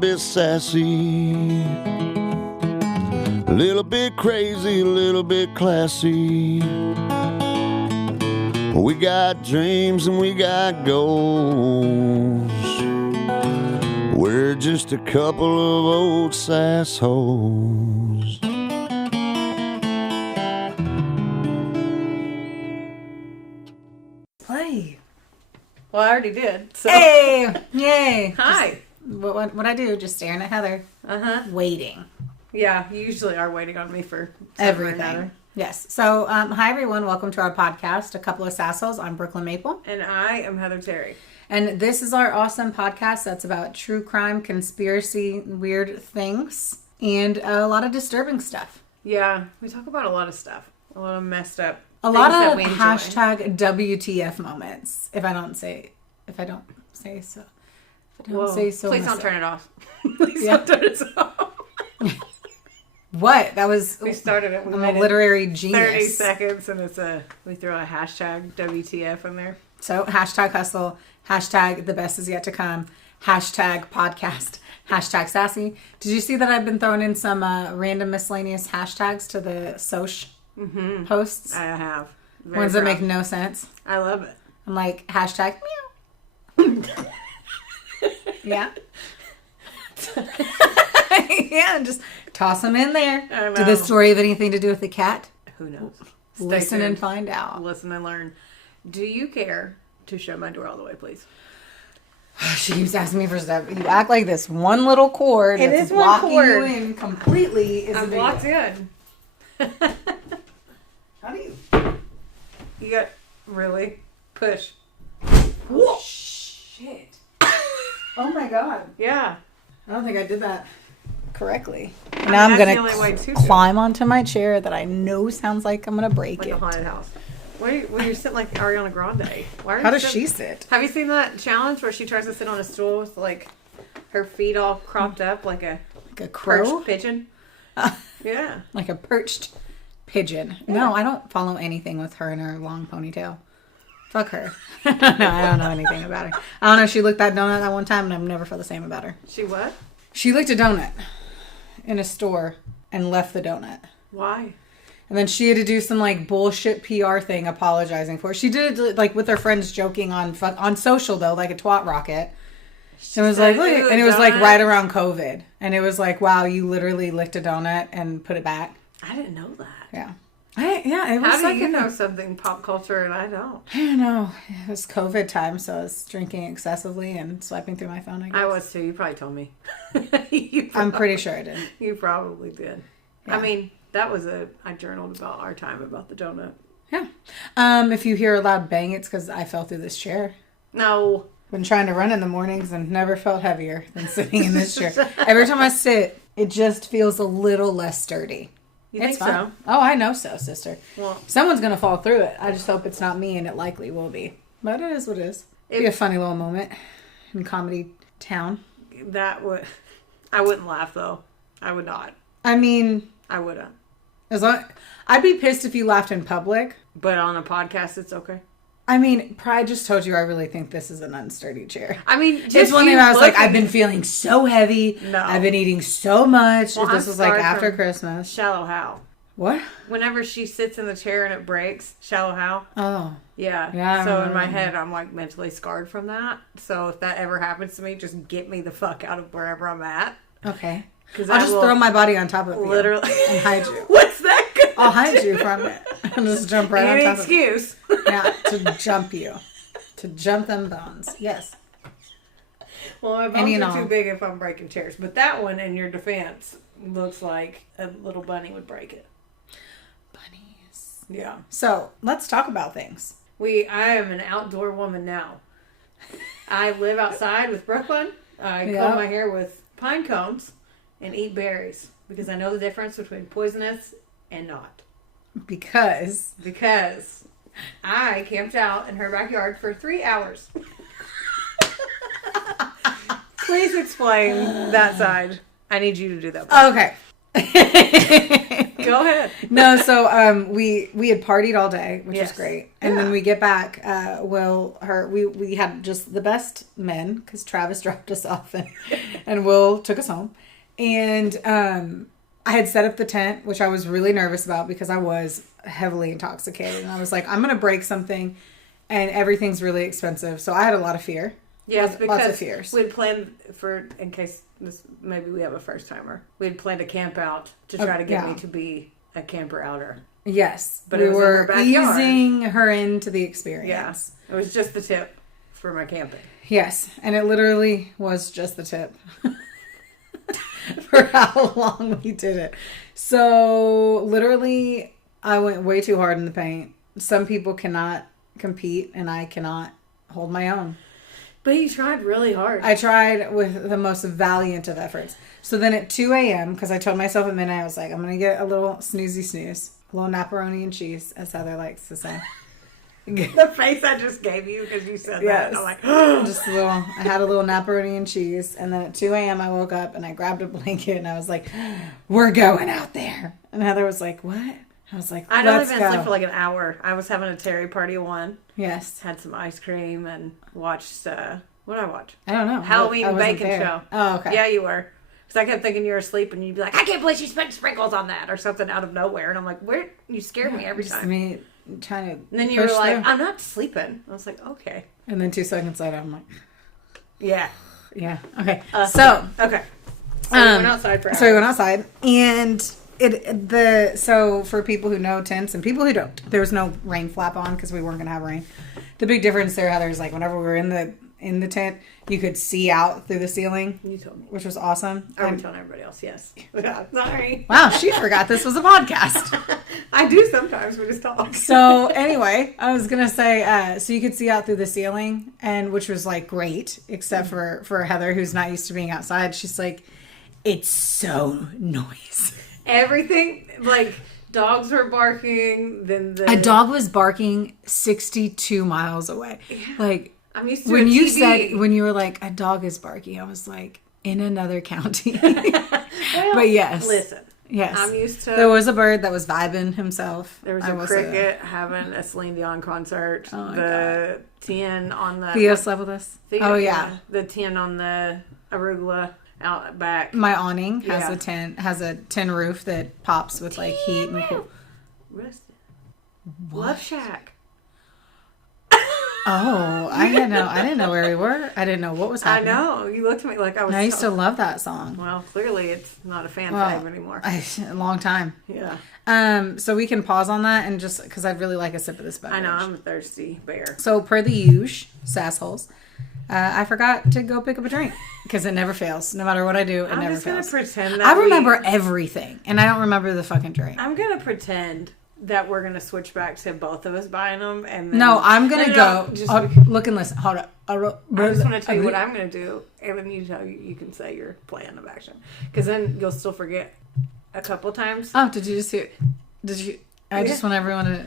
bit sassy, a little bit crazy, a little bit classy. We got dreams and we got goals. We're just a couple of old sassholes. Play. Well, I already did. So. Hey! Yay! Hi. What I do? Just staring at Heather. Waiting. Yeah, you usually are waiting on me for Everything. Yes. So, hi everyone. Welcome to our podcast, A Couple of Sassholes. I'm Brooklyn Maple. And I am Heather Terry. And this is our awesome podcast that's about true crime, conspiracy, weird things, and a lot of disturbing stuff. Yeah, we talk about a lot of stuff. A lot of messed up A lot of hashtag WTF moments. If I don't say so. Please don't turn it off. Please don't turn it off. What? That was... We started it. I'm a literary genius. 30 seconds and we throw a hashtag WTF in there. So, hashtag hustle, hashtag the best is yet to come, hashtag podcast, hashtag sassy. Did you see that I've been throwing in some random miscellaneous hashtags to the Soch posts? I have. Ones that make no sense. I love it. I'm like, hashtag meow. Yeah. Yeah, and just toss them in there. Did this story have anything to do with the cat? Who knows? Listen and find out. Listen and learn. Do you care to shut my door all the way, please? She keeps asking me for stuff. You act like this one little cord that's blocking you in completely is I'm blocked in. How do you? You got really push. Whoa. Shit. Oh my god. Yeah. I don't think I did that correctly. Now I'm going to climb onto my chair that I know sounds like I'm going to break it. Like a haunted house. Why are you sitting like Ariana Grande? How does she sit? Have you seen that challenge where she tries to sit on a stool with like her feet all cropped up like a crow? Perched pigeon? Yeah. Like a perched pigeon. Yeah. No, I don't follow anything with her and her long ponytail. Fuck her. No, I don't know anything about her. I don't know. She licked that donut that one time and I've never felt the same about her. She what? She licked a donut in a store and left the donut. Why? And then she had to do some like bullshit PR thing apologizing for it. She did it like with her friends joking on social though, like a twat rocket. It was like, look, and it was like right around COVID. And it was like, wow, you literally licked a donut and put it back. I didn't know that. Yeah. It was How do you know something pop culture and I don't? I don't know. It was COVID time, so I was drinking excessively and swiping through my phone, I guess. I was too. You probably told me. I'm pretty sure I did. You probably did. Yeah. I mean, that was I journaled about our time about the donut. Yeah. If you hear a loud bang, it's because I fell through this chair. No. Been trying to run in the mornings and never felt heavier than sitting in this chair. Every time I sit, it just feels a little less sturdy. You think so? Oh, I know so, sister. Well, someone's going to fall through it. I just hope it's not me, and it likely will be. But it is what it is. It'd be a funny little moment in comedy town. I wouldn't laugh, though. I would not. I mean... I wouldn't. I'd be pissed if you laughed in public. But on a podcast, it's okay. I mean, Pride just told you I really think this is an unsturdy chair. I mean, it's one thing I was like, I've been feeling so heavy. No. I've been eating so much. Well, this was like after Christmas. Shallow Hal. What? Whenever she sits in the chair and it breaks, Shallow Hal. Oh. Yeah. So in my head, I'm like mentally scarred from that. So if that ever happens to me, just get me the fuck out of wherever I'm at. Okay. I'll just throw my body on top of you. Literally. And hide you. What's that good? I'll hide you from it. And just jump right on top of you. Excuse. Yeah, to jump you. To jump them bones. Yes. Well, my bones are too big if I'm breaking chairs. But that one, in your defense, looks like a little bunny would break it. Bunnies. Yeah. So, let's talk about things. I am an outdoor woman now. I live outside with Brooklyn. I comb my hair with pine cones and eat berries. Because I know the difference between poisonous and not. Because I camped out in her backyard for 3 hours. Please explain that side. I need you to do that part. Okay. Go ahead. No, so we had partied all day, which was Yes. great, and then we get back. We had just the best men because Travis dropped us off and Will took us home, and I had set up the tent, which I was really nervous about because I was heavily intoxicated, and I was like, I'm gonna break something, and everything's really expensive, so I had a lot of fear. Yes, because lots of fears. we'd planned in case maybe we have a first timer. We'd planned to camp out to try to get me to be a camper outer. Yes, but we it was were in her backyard. easing her into the experience. Yes, it was just the tip for my camping. Yes, and it literally was just the tip for how long we did it. So literally, I went way too hard in the paint. Some people cannot compete, and I cannot hold my own. But you tried really hard. I tried with the most valiant of efforts. So then at 2 a.m., because I told myself at midnight, I was like, I'm going to get a little snooze, a little Napperoni and cheese, as Heather likes to say. The face I just gave you because you said that. I'm like, just a little. I had a little Napperoni and cheese, and then at 2 a.m. I woke up and I grabbed a blanket and I was like, "We're going out there." And Heather was like, "What?" I was like, I'd only "Let's been go." asleep for like an hour. I was having a Terry party of one. Yes. Had some ice cream and watched. What did I watch? I don't know. Halloween I wasn't bacon there. show. Oh, okay. Yeah, you were. Because I kept thinking you were asleep, and you'd be like, "I can't believe she spent sprinkles on that," or something out of nowhere. And I'm like, "Where?" You scared me every time. Me trying to. And then you were push like, through. "I'm not sleeping." I was like, "Okay." And then 2 seconds later, I'm like, Yeah. "Yeah, okay." Okay. So we went outside for hours. So we went outside, and so for people who know tents and people who don't, there was no rain flap on because we weren't gonna have rain. The big difference there, Heather, is like whenever we were in the tent, you could see out through the ceiling. You told me. Which was awesome. Are we telling everybody else? Yes. Sorry. Wow, she forgot this was a podcast. I do sometimes. We just talk. So anyway, I was gonna say, so you could see out through the ceiling, and which was like great, except for Heather, who's not used to being outside. She's like, it's so noisy. Everything, like dogs were barking. Then A dog was barking 62 miles away. Yeah. Like I'm used to when a you TV. said when you were like a dog is barking, I was like in another county. Well, but yes, listen. yes, I'm used to. There was a bird that was vibing himself. There was I a will cricket having a Celine Dion concert. Oh my the 10 on the. Theo slept with us. Theo, Oh yeah. The 10 on the arugula out back. My awning has Yeah. a tin roof that pops with like heat and cool. Rested. Love Shack. Oh, I didn't know where we were. I didn't know what was I happening. know. You looked at me like I was. I used to love that song. Well, clearly it's not a fan Well, fave anymore. A long time. Yeah. So we can pause on that and just because I'd really like a sip of this beverage. I know. I'm a thirsty bear. So per the usual, Sassholes, I forgot to go pick up a drink because it never fails. No matter what I do, it I'm never just fails. gonna pretend that I remember everything, and I don't remember the fucking drink. I'm gonna pretend that we're gonna switch back to both of us buying them, and then, No, I'm gonna go. Just, Look and listen. Hold up. I just want to tell you what I'm gonna do, and then you can say your plan of action, because then you'll still forget a couple times. Oh, did you just hear? Did you? I just want everyone to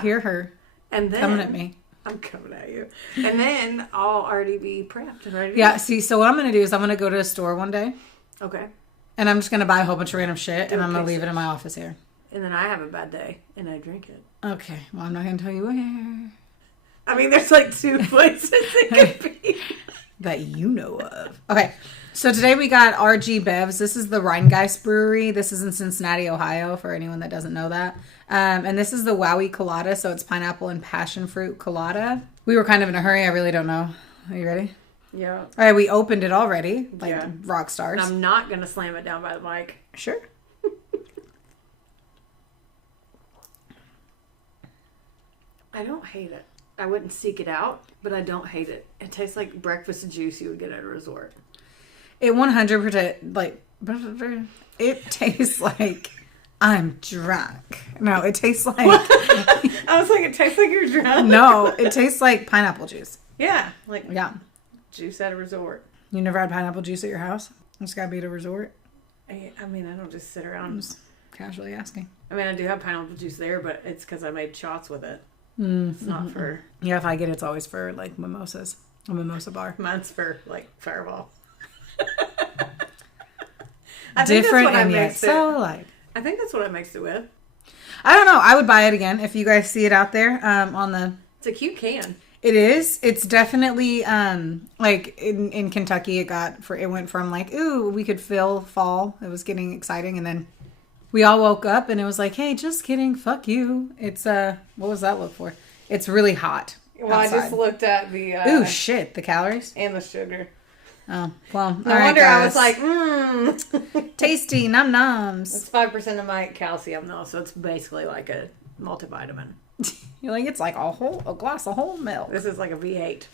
hear her and then coming at me. I'm coming at you, and then I'll already be prepped and ready. Yeah. See, so what I'm gonna do is I'm gonna go to a store one day, Okay. and I'm just gonna buy a whole bunch of random shit, and I'm gonna Okay, leave it in my office here. And then I have a bad day and I drink it. Okay. Well, I'm not gonna tell you where. I mean, there's like 2 places it could be. That you know of. Okay. So today we got RG Bevs. This is the Rheingeist Brewery. This is in Cincinnati, Ohio, for anyone that doesn't know that. And this is the Wowie Colada. So it's pineapple and passion fruit colada. We were kind of in a hurry. I really don't know. Are you ready? Yeah. All right. We opened it already. Like Yeah. rock stars. And I'm not going to slam it down by the mic. Sure. I don't hate it. I wouldn't seek it out, but I don't hate it. It tastes like breakfast juice you would get at a resort. It 100% like it tastes like I'm drunk. No, it tastes like I was like, it tastes like you're drunk. no, it tastes like pineapple juice. Yeah, like Yeah. juice at a resort. You never had pineapple juice at your house? It's gotta be at a resort. I mean, I don't just sit around. Just casually asking. I mean, I do have pineapple juice there, but it's because I made shots with it. It's not for... Yeah, if I get it, it's always for like mimosas. A mimosa bar. Mine's for, like, Fireball. Different I and yet mixed it. so like. I think that's what I mixed it with. I don't know. I would buy it again if you guys see it out there on the... It's a cute can. It is. It's definitely like in Kentucky. It went from like, ooh, we could feel fall. It was getting exciting, and then we all woke up and it was like, hey, just kidding, fuck you. It's what was that look for? It's really hot. Well, outside. I just looked at the ooh, shit, the calories and the sugar. Oh well, no wonder I was like, tasty, num nums. It's 5% of my calcium though, so it's basically like a multivitamin. You're like, it's like a glass of whole milk. This is like a V8.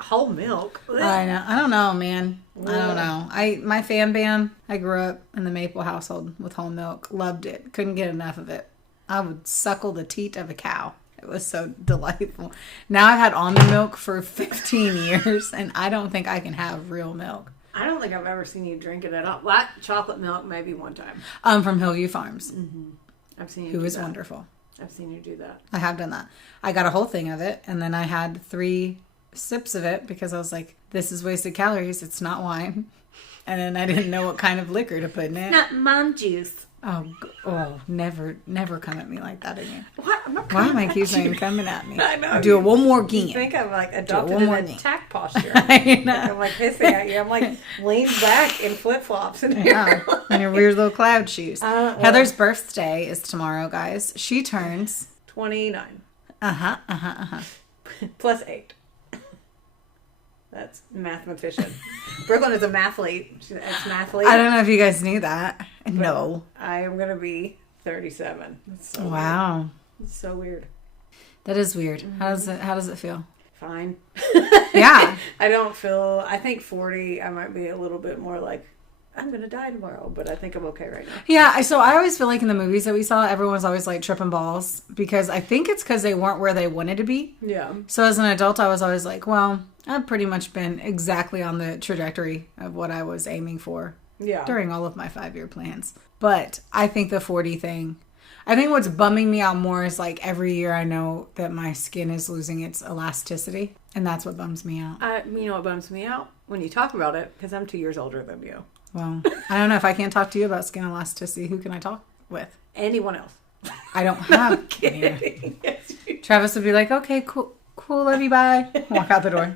Whole milk. I know. I don't know, man. I don't know. My fan bam. I grew up in the Maple household with whole milk. Loved it. Couldn't get enough of it. I would suckle the teat of a cow. It was so delightful. Now I've had almond milk for 15 years, and I don't think I can have real milk. I don't think I've ever seen you drink it at all. Like chocolate milk, maybe one time. From Hillview Farms. Mm-hmm. I've seen you. Who is wonderful. I've seen you do that. I have done that. I got a whole thing of it, and then I had 3 sips of it because I was like, this is wasted calories. It's not wine. And then I didn't know what kind of liquor to put in it. Not mom juice. Oh, never come at me like that again. What? I'm not Why am I keep saying coming at me? I know. Do it one more again. I think I'm like adopted an attack posture. I know. I'm like hissing at you. I'm like leaned back in flip flops in here. Yeah, in your weird little cloud shoes. Heather's birthday is tomorrow, guys. She turns 29. Plus 8. That's mathematician. Brooklyn is a mathlete. She's an ex-mathlete. I don't know if you guys knew that. No. I am going to be 37. So wow. Weird. It's so weird. That is weird. Mm-hmm. How does it feel? Fine. Yeah. I think 40, I might be a little bit more like, I'm going to die tomorrow, but I think I'm okay right now. Yeah, so I always feel like in the movies that we saw, everyone was always like tripping balls because I think it's because they weren't where they wanted to be. Yeah. So as an adult, I was always like, well, I've pretty much been exactly on the trajectory of what I was aiming for during all of my 5-year plans. But I think the 40 thing, I think what's bumming me out more is like every year I know that my skin is losing its elasticity. And that's what bums me out. You know what bums me out? When you talk about it, because I'm 2 years older than you. Well, I don't know. If I can't talk to you about skin elasticity, who can I talk with? Anyone else. I don't have. I'm kidding. Yeah. Yes, Travis would be like, okay, cool, love you, bye. Walk out the door.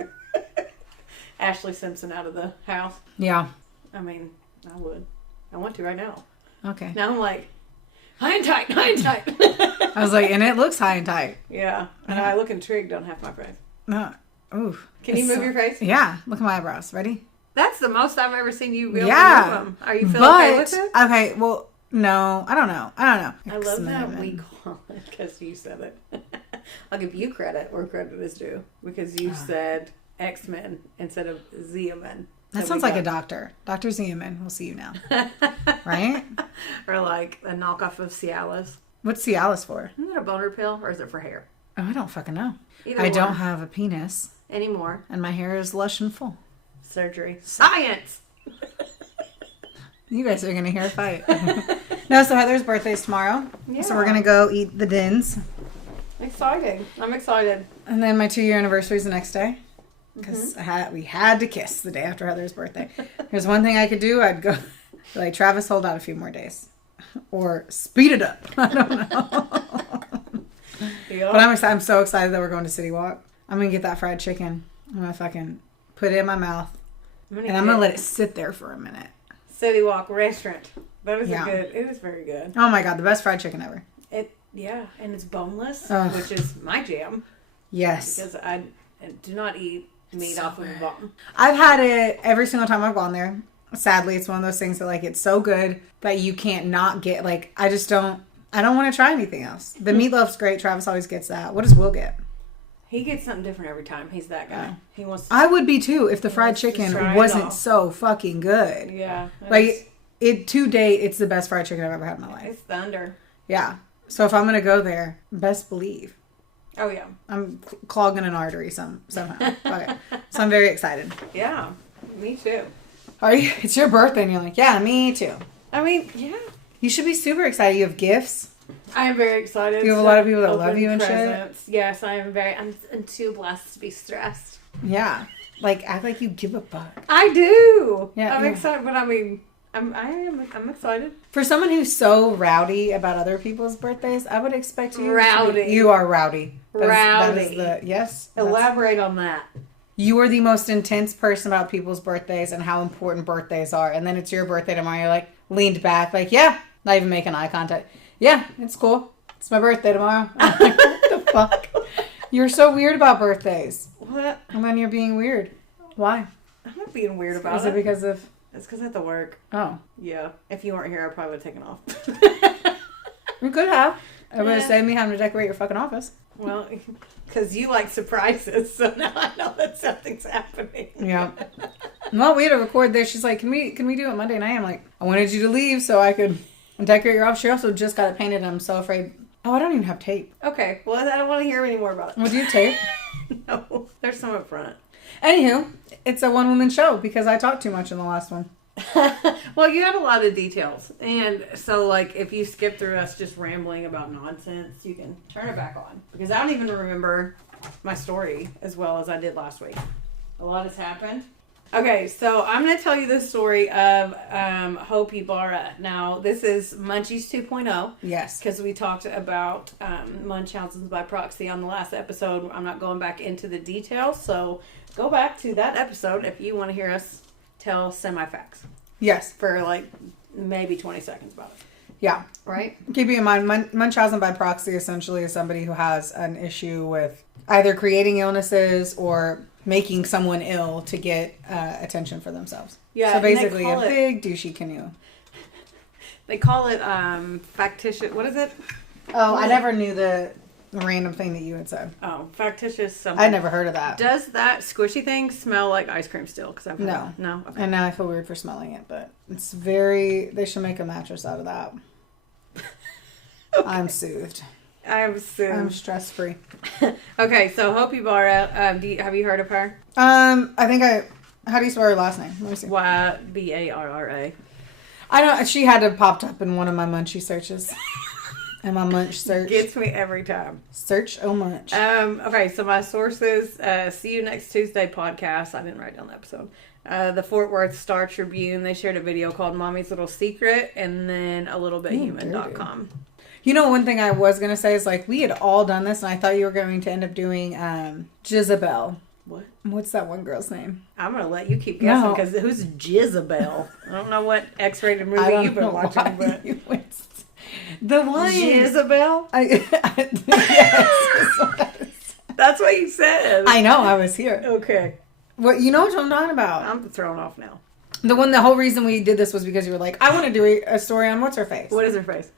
Ashley Simpson out of the house. Yeah. I mean, I would. I want to right now. Okay. Now I'm like, high and tight. I was like, and it looks high and tight. Yeah. And I look intrigued on half my face. No. Ooh. Can you move your face? Yeah. Look at my eyebrows. Ready? That's the most I've ever seen you be able to move them. Are you feeling okay with it? Okay, well, no. I don't know. I love that we call it because you said it. I'll give you credit where credit is due because you said X-Men instead of Z-Men. That sounds like a doctor. Dr. Z-Men. We'll see you now. Right? Or like a knockoff of Cialis. What's Cialis for? Isn't it a boner pill or is it for hair? Oh, I don't fucking know. I don't have a penis. Anymore. And my hair is lush and full. Surgery. Science! You guys are going to hear a fight. No, so Heather's birthday is tomorrow. Yeah. So we're going to go eat the dins. Exciting. I'm excited. And then my 2-year anniversary is the next day. Because we had to kiss the day after Heather's birthday. There's one thing I could do. I'd go, like, Travis, hold out a few more days. Or speed it up. I don't know. But I'm excited. I'm so excited that we're going to City Walk. I'm going to get that fried chicken. I'm going to fucking put it in my mouth. And I'm going to let it sit there for a minute. City Walk restaurant. That is it is very good. Oh my God, the best fried chicken ever. And it's boneless, which is my jam. Yes. Because I do not eat meat off of a bone. I've had it every single time I've gone there. Sadly, it's one of those things that like it's so good that you can't not get like I don't want to try anything else. The meatloaf's great. Travis always gets that. What does Will get? He gets something different every time. He's that guy. He wants. I would be too if the fried chicken wasn't so fucking good. Yeah. Like to date, it's the best fried chicken I've ever had in my life. It's thunder. Yeah. So if I'm gonna go there, best believe. Oh yeah. I'm clogging an artery somehow. Okay. So I'm very excited. Yeah. Me too. Are you? It's your birthday, and you're like, yeah, me too. I mean, yeah. You should be super excited. You have gifts. I am very excited. You have a lot of people that love you and presents. Shit. Yes, I am I'm too blessed to be stressed. Yeah. Like, act like you give a fuck. I do. Yeah. I'm excited, but I mean, I'm excited. For someone who's so rowdy about other people's birthdays, I would expect you Rowdy. You are rowdy. Rowdy. Yes. Elaborate on that. You are the most intense person about people's birthdays and how important birthdays are. And then it's your birthday tomorrow. You're like, leaned back, like, yeah, not even making eye contact. Yeah, it's cool. It's my birthday tomorrow. I'm like, what the fuck? You're so weird about birthdays. What? And then you're being weird. Why? I'm not being weird about it. Is it because of... It's because I have to work. Oh. Yeah. If you weren't here, I probably would have taken off. You could have. I would have saved me having to decorate your fucking office. Well, because you like surprises, so now I know that something's happening. Yeah. Well, we had to record this. She's like, can we do it Monday night? I'm like, I wanted you to leave so I could decorate your office. She also just got it painted. I'm so afraid. Oh, I don't even have tape. Okay. Well, I don't want to hear any more about it. Well, do you have tape? No. There's some up front. Anywho, it's a one-woman show because I talked too much in the last one. Well, you had a lot of details. And so, like, if you skip through us just rambling about nonsense, you can turn it back on. Because I don't even remember my story as well as I did last week. A lot has happened. Okay, so I'm going to tell you the story of Hope Ybarra. Now, this is Munchies 2.0. Yes. Because we talked about Munchausen's by proxy on the last episode. I'm not going back into the details, so go back to that episode if you want to hear us tell semi-facts. Yes. For like maybe 20 seconds about it. Yeah. Right? Keeping in mind, Munchausen by proxy essentially is somebody who has an issue with either creating illnesses or making someone ill to get attention for themselves. Yeah. So basically a big douchey canoe. They call it factitious. What is it? Oh, I never knew the random thing that you had said. Oh, factitious something. I'd never heard of that. Does that squishy thing smell like ice cream still? Because I've heard no. Okay. And now I feel weird for smelling it, but it's very. They should make a mattress out of that. Okay. I'm soothed. I'm stress free. Okay, so Hope Ybarra. Have you heard of her? I think I. How do you spell her last name? Let me see. Ybarra. I don't. She had to popped up in one of my Munchie searches. And my munch search gets me every time. Search munch. Okay, so my sources: See You Next Tuesday podcast. I didn't write down the episode. The Fort Worth Star Tribune. They shared a video called "Mommy's Little Secret," and then a little bit human.com. You know, one thing I was gonna say is like we had all done this, and I thought you were going to end up doing Jezebel. What? What's that one girl's name? I'm gonna let you keep guessing because who's Jezebel? I don't know what X-rated movie you've been watching, but the one Jezebel. Yes. That's what you said. I know. I was here. Okay. What you know what I'm talking about? I'm thrown off now. The whole reason we did this was because you were like, I want to do a story on what's her face. What is her face?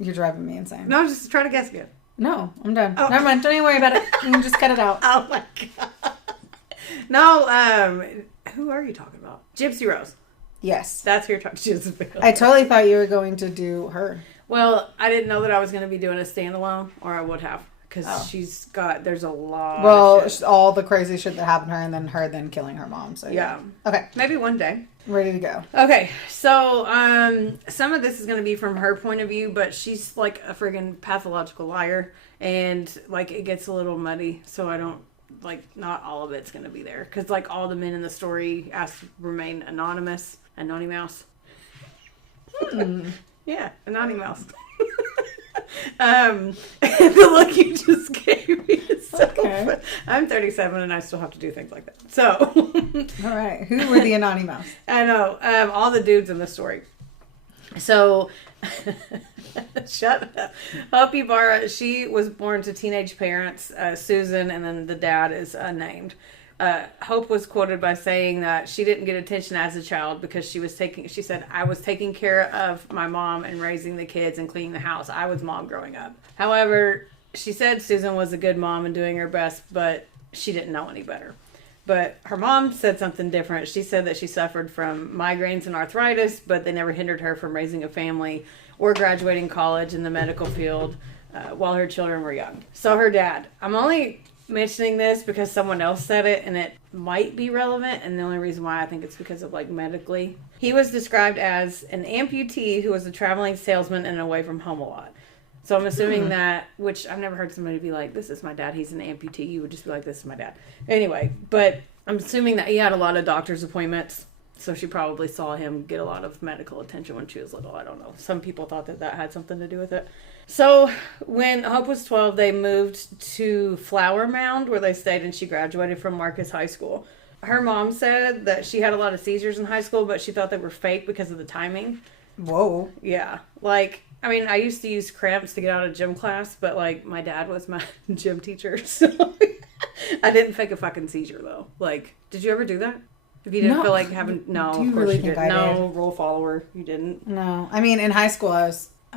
You're driving me insane. No, just try to guess again. No, I'm done. Oh. Never mind. Don't even worry about it. You can just cut it out. Oh my god. No, who are you talking about? Gypsy Rose. Yes. That's who you're talking to. Jezebel. I totally thought you were going to do her. Well, I didn't know that I was going to be doing a standalone, or I would have. Because there's a lot of shit. All the crazy shit that happened to her, and then her killing her mom. So yeah. Okay. Maybe one day. Ready to go. Okay. So, some of this is going to be from her point of view, but she's like a friggin' pathological liar. And, like, it gets a little muddy. So I don't, like, not all of it's going to be there. Because, like, all the men in the story asked to remain anonymous. Anonymous. Yeah. Anonymous. The look you just gave me is so fun. I'm 37 and I still have to do things like that. So, all right, who were the anonymous? I know all the dudes in the story. So, shut up. Hope Ybarra, she was born to teenage parents, Susan, and then the dad is unnamed. Hope was quoted by saying that she didn't get attention as a child because she said, I was taking care of my mom and raising the kids and cleaning the house. I was mom growing up. However, she said Susan was a good mom and doing her best, but she didn't know any better. But her mom said something different. She said that she suffered from migraines and arthritis, but they never hindered her from raising a family or graduating college in the medical field while her children were young. So her dad, I'm only mentioning this because someone else said it and it might be relevant, and the only reason why I think it's because of like medically. He was described as an amputee who was a traveling salesman and away from home a lot. So I'm assuming that, which I've never heard somebody be like, this is my dad, he's an amputee. You would just be like, this is my dad. Anyway, but I'm assuming that he had a lot of doctor's appointments So she probably saw him get a lot of medical attention when she was little. I don't know. Some people thought that had something to do with it. So when Hope was 12, they moved to Flower Mound, where they stayed, and she graduated from Marcus High School. Her mom said that she had a lot of seizures in high school, but she thought they were fake because of the timing. Whoa. Yeah. Like, I mean, I used to use cramps to get out of gym class, but, like, my dad was my gym teacher, so I didn't fake a fucking seizure, though. Like, did you ever do that? If you didn't feel like having... No, do you of course really you think didn't. I No, did? rule follower. You didn't. No. I mean, in high school, I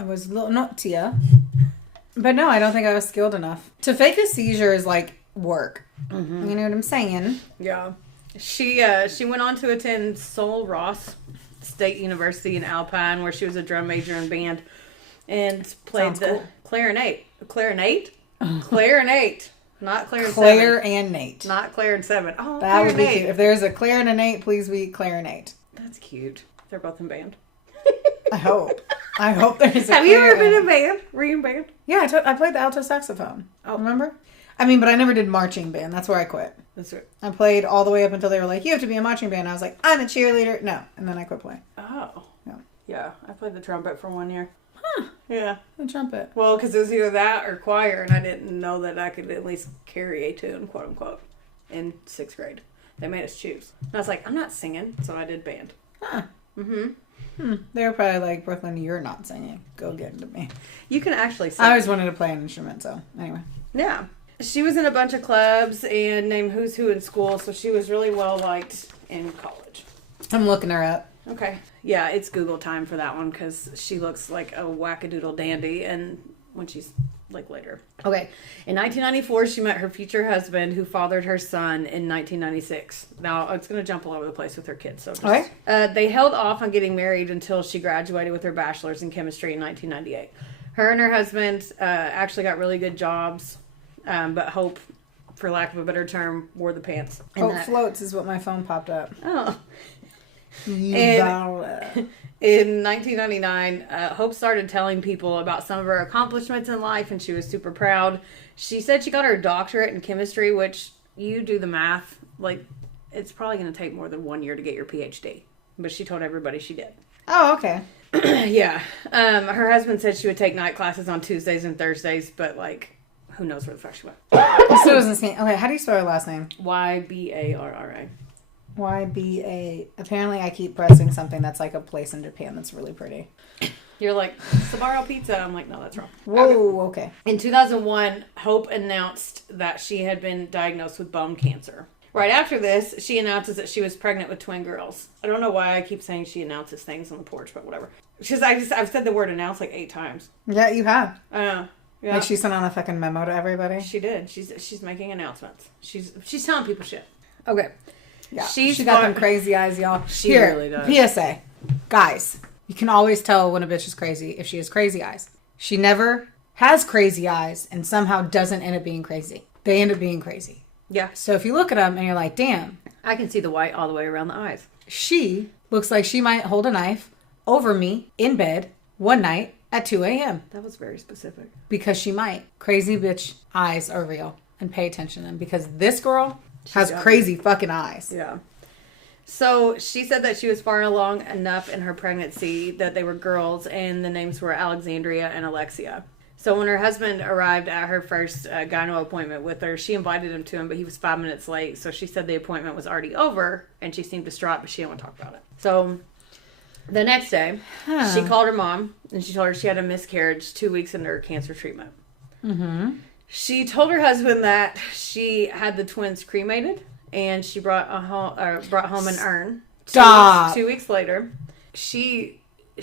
was a little naughtier. But no, I don't think I was skilled enough. To fake a seizure is like work. Mm-hmm. You know what I'm saying? Yeah. She went on to attend Sol Ross State University in Alpine, where she was a drum major in band and played the clarinet. Clarinet? Clarinet. Not Claire and Claire 7. and Nate. Not Claire and 7. Oh, that would be Clarinet. cute. If there's a Claire and a Nate, please be Claire and Nate. That's cute. They're both in band. I hope. I hope there's a Have you ever Claire been and- in band? Were you in band? Yeah, I played the alto saxophone. Oh. Remember? I mean, but I never did marching band. That's where I quit. That's right. I played all the way up until they were like, you have to be a marching band. I was like, I'm a cheerleader. No. And then I quit playing. Oh. Yeah. Yeah. I played the trumpet for 1 year. Huh. Yeah. The trumpet. Well, because it was either that or choir, and I didn't know that I could at least carry a tune, quote unquote, in 6th grade. They made us choose. And I was like, I'm not singing, so I did band. Huh. Mm-hmm. They were probably like, Brooklyn, you're not singing. Go get into me. You can actually sing. I always wanted to play an instrument, so anyway. Yeah. She was in a bunch of clubs and named Who's Who in school, so she was really well liked in college. I'm looking her up. Okay. Yeah, it's Google time for that one because she looks like a wackadoodle dandy, and when she's like later. Okay. In 1994, she met her future husband who fathered her son in 1996. Now, it's going to jump all over the place with her kids. So just, Okay. They held off on getting married until she graduated with her bachelor's in chemistry in 1998. Her and her husband actually got really good jobs, but Hope, for lack of a better term, wore the pants. And Hope floats is what my phone popped up. Oh. Ybarra. In 1999, Hope started telling people about some of her accomplishments in life, and she was super proud. She said she got her doctorate in chemistry, which, you do the math, like, it's probably going to take more than 1 year to get your PhD. But she told everybody she did. Oh, okay. Yeah. Her husband said she would take night classes on Tuesdays and Thursdays, but, like, who knows where the fuck she went. So doesn't seem... Okay, how do you spell her last name? Ybarra. YBA. Apparently I keep pressing something that's like a place in Japan that's really pretty. You're like, Sbarro Pizza. I'm like, no, that's wrong. Whoa, okay. In 2001, Hope announced that she had been diagnosed with bone cancer. Right after this, she announces that she was pregnant with twin girls. I don't know why I keep saying she announces things on the porch, but whatever. Because I've said the word announce like 8 times. Yeah, you have. Yeah. Like she sent on a fucking memo to everybody. She did. She's making announcements. She's telling people shit. Okay. Yeah, she got them crazy eyes, y'all. She really does. PSA. Guys, you can always tell when a bitch is crazy if she has crazy eyes. She never has crazy eyes and somehow doesn't end up being crazy. They end up being crazy. Yeah. So if you look at them and you're like, damn. I can see the white all the way around the eyes. She looks like she might hold a knife over me in bed one night at 2 a.m. That was very specific. Because she might. Crazy bitch eyes are real. And pay attention to them. Because this girl has crazy fucking eyes. Yeah. So she said that she was far along enough in her pregnancy that they were girls, and the names were Alexandria and Alexia. So when her husband arrived at her first gyno appointment with her, she invited him to him, but he was 5 minutes late. So she said the appointment was already over, and she seemed distraught, but she didn't want to talk about it. So the next day, she called her mom, and she told her she had a miscarriage 2 weeks into her cancer treatment. Mm-hmm. She told her husband that she had the twins cremated, and she brought home an urn. Stop. 2 weeks later, she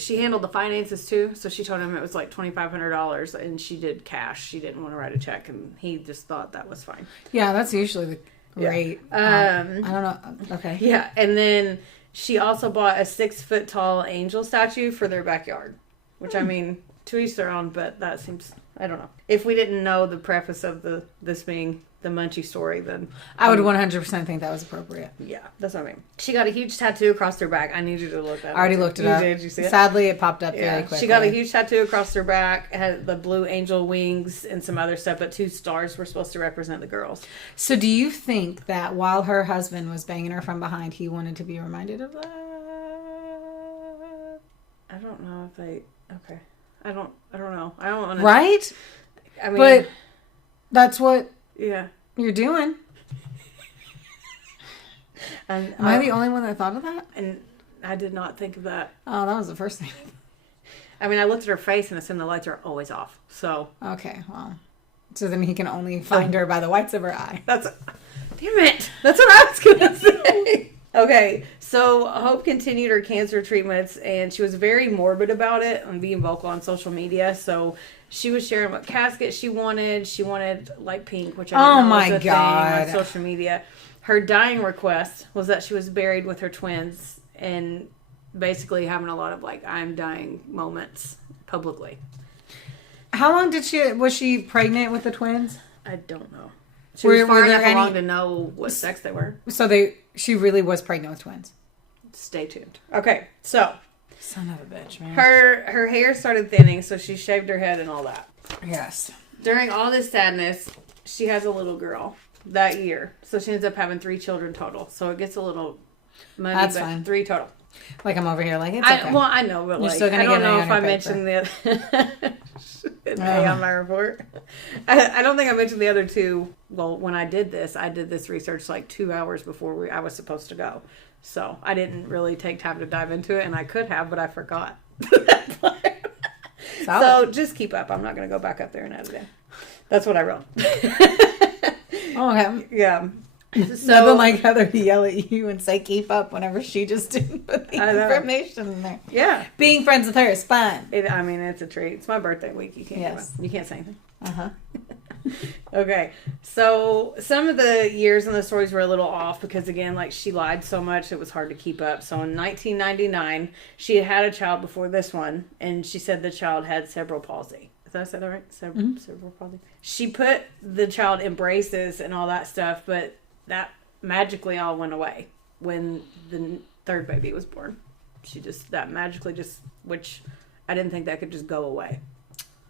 handled the finances too, so she told him it was like $2,500, and she did cash. She didn't want to write a check, and he just thought that was fine. Yeah, that's usually the rate. I don't know. Okay. Yeah, and then she also bought a 6-foot tall angel statue for their backyard, which I mean, to each their own, but that seems I don't know. If we didn't know the preface of this being the Munchie story, then I would 100% think that was appropriate. Yeah, that's what I mean. She got a huge tattoo across her back. I need you to look at it. I already looked it up. Did you see it? Sadly, it popped up very quickly. She got a huge tattoo across her back. It had the blue angel wings and some other stuff, but 2 stars were supposed to represent the girls. So do you think that while her husband was banging her from behind, he wanted to be reminded of that? I don't know if they... Okay. I don't know. I don't want to... Right? I mean... But that's what... Yeah. You're doing. And Am I the only one that thought of that? And I did not think of that. Oh, that was the first thing. I mean, I looked at her face and assumed the lights are always off. So. Okay, well. So then he can only find her by the whites of her eye. Damn it. That's what I was going to say. Okay, so Hope continued her cancer treatments, and she was very morbid about it and being vocal on social media. So she was sharing what casket she wanted. She wanted light pink, which I didn't know was a thing on social media. Her dying request was that she was buried with her twins and basically having a lot of I'm dying moments publicly. How long was she pregnant with the twins? I don't know. She was far enough along to know what sex they were. So she really was pregnant with twins. Stay tuned. Okay, so. Son of a bitch, man. Her hair started thinning, so she shaved her head and all that. Yes. During all this sadness, she has a little girl that year. So she ends up having 3 children total. So it gets a little money, That's but fine. 3 total. I'm over here it's okay. Well, I know, but You're still gonna I don't get know an if A I on your mentioned the A on my report. I don't think I mentioned the other 2. Well, when I did this research 2 hours before I was supposed to go. So I didn't really take time to dive into it, and I could have, but I forgot. So just keep up. I'm not going to go back up there and edit it. That's what I wrote. Okay. Yeah. So, nothing like Heather yell at you and say keep up whenever she just didn't put the information in there. Yeah. Being friends with her is fun. It's a treat. It's my birthday week. You can't say anything. Uh-huh. Okay. So some of the years in the stories were a little off because, again, she lied so much it was hard to keep up. So in 1999, she had a child before this one, and she said the child had cerebral palsy. Did I say that right? Cerebral palsy. She put the child in braces and all that stuff, but that magically all went away when the 3rd baby was born. That magically which I didn't think that could just go away.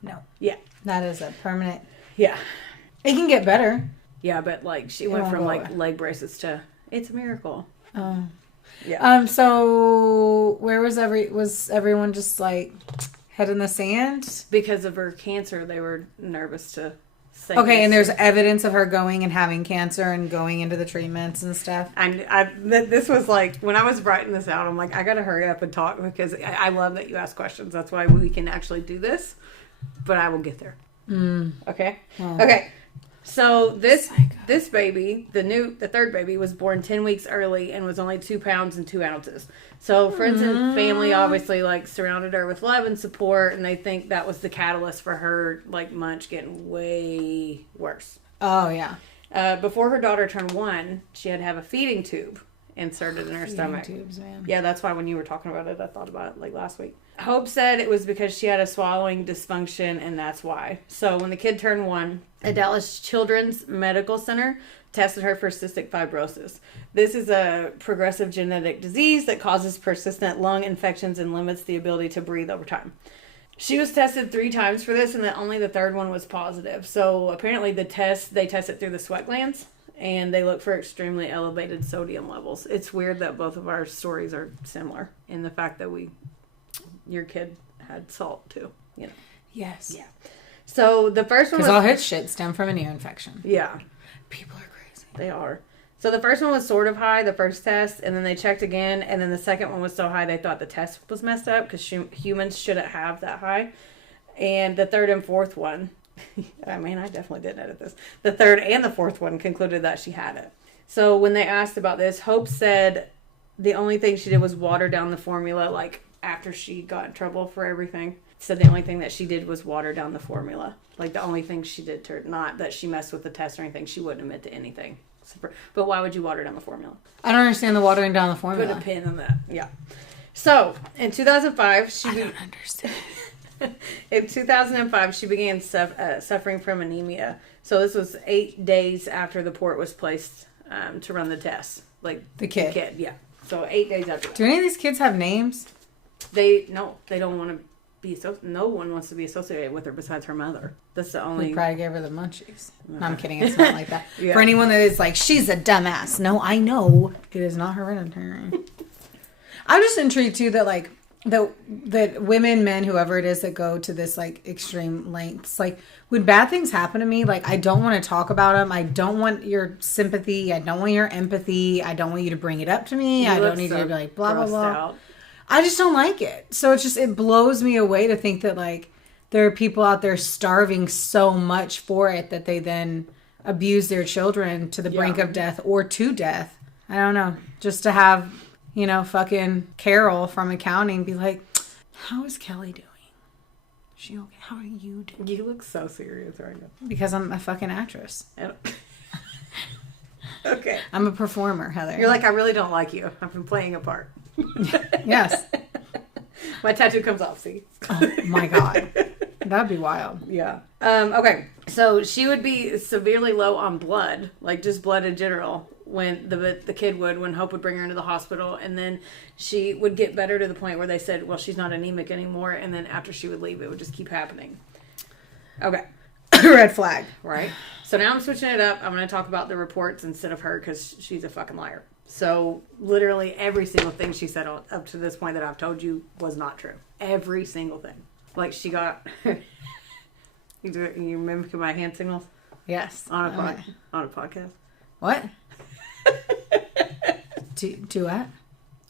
No. Yeah. That is a permanent. Yeah. It can get better. Yeah, but she went from leg braces to it's a miracle. Oh. Yeah. So where was everyone just head in the sand? Because of her cancer, they were nervous to say. Okay, and there's evidence of her going and having cancer and going into the treatments and stuff. This was when I was writing this out, I'm I gotta hurry up and talk because I love that you ask questions. That's why we can actually do this. But I will get there. Okay. Oh. Okay. So this baby, the 3rd baby, was born 10 weeks early and was only 2 pounds and 2 ounces. So friends and family obviously surrounded her with love and support, and they think that was the catalyst for her Munch getting way worse. Oh yeah. Before her daughter turned 1, she had to have a feeding tube inserted in her stomach. Tubes, man. Yeah, that's why when you were talking about it, I thought about it last week. Hope said it was because she had a swallowing dysfunction, and that's why. So when the kid turned 1, a Dallas Children's Medical Center tested her for cystic fibrosis. This is a progressive genetic disease that causes persistent lung infections and limits the ability to breathe over time. She was tested 3 times for this, and only the 3rd one was positive. So apparently they test it through the sweat glands, and they look for extremely elevated sodium levels. It's weird that both of our stories are similar in the fact that your kid had salt too, Yes. Yeah. So the first one was... Because all his shit stemmed from an ear infection. Yeah. People are crazy. They are. So the first one was sort of high, the first test, and then they checked again, and then the second one was so high they thought the test was messed up because humans shouldn't have that high. And the 3rd and 4th one... I definitely didn't edit this. The 3rd and the 4th one concluded that she had it. So when they asked about this, Hope said the only thing she did was water down the formula, after she got in trouble for everything. Said the only thing that she did was water down the formula. The only thing she did to her, not that she messed with the test or anything. She wouldn't admit to anything. But why would you water down the formula? I don't understand the watering down the formula. Put a pin in that. Yeah. So in 2005, I don't understand. In 2005, she began suffering from anemia. So this was 8 days after the port was placed to run the tests. Like the kid. Yeah. So 8 days after that. Do any of these kids have names? They don't want to be no one wants to be associated with her besides her mother. That's the only. We probably gave her the munchies. No, I'm kidding. It's not like that. Yeah. For anyone that is like, she's a dumbass. No, I know it is not hereditary. I'm just intrigued too that like that women, men, whoever it is that go to this like extreme lengths, like when bad things happen to me, like I don't want to talk about them. I don't want your sympathy. I don't want your empathy. I don't want you to bring it up to me. I don't need you to be like blah blah blah. Out. I just don't like it. So it blows me away to think that like there are people out there starving so much for it that they then abuse their children to the brink of death or to death. I don't know. Just to have, fucking Carol from accounting be like, how is Kelly doing? Is she okay? How are you doing? You look so serious right now. Because I'm a fucking actress. Okay. I'm a performer, Heather. You're like, I really don't like you. I've been playing a part. Yes. My tattoo comes off, see? Oh my God. That'd be wild. Yeah. Okay. So she would be severely low on blood, like just blood in general, when the kid when Hope would bring her into the hospital. And then she would get better to the point where they said, well, she's not anemic anymore. And then after she would leave, it would just keep happening. Okay. Red flag. Right. So now I'm switching it up. I'm going to talk about the reports instead of her because she's a fucking liar. So literally every single thing she said up to this point that I've told you was not true. Every single thing. Like she got... You remember my hand signals? Yes. On a podcast. What? Do what?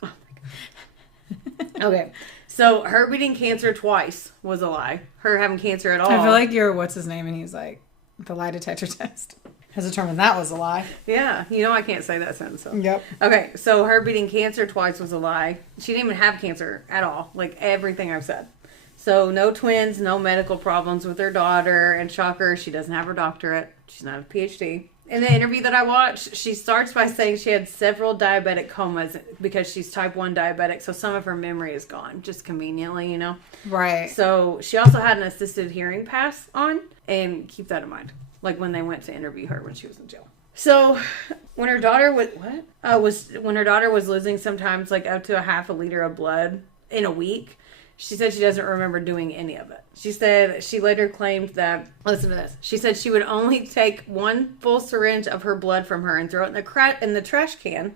Oh my God. Okay. So her beating cancer twice was a lie. Her having cancer at all. I feel like you're what's his name, and he's like the lie detector test has determined that was a lie. Yeah, I can't say that sentence. So. Yep. Okay, so her beating cancer twice was a lie. She didn't even have cancer at all. Like everything I've said. So no twins, no medical problems with her daughter, and shocker, she doesn't have her doctorate. She's not a PhD. In the interview that I watched, she starts by saying she had several diabetic comas because she's type 1 diabetic, so some of her memory is gone, just conveniently, Right. So she also had an assisted hearing pass on, and keep that in mind, like when they went to interview her when she was in jail. So when her daughter when her daughter was losing sometimes like up to a half a liter of blood in a week, she said she doesn't remember doing any of it. She said she later claimed that, listen to this. She said she would only take one full syringe of her blood from her and throw it in the trash can,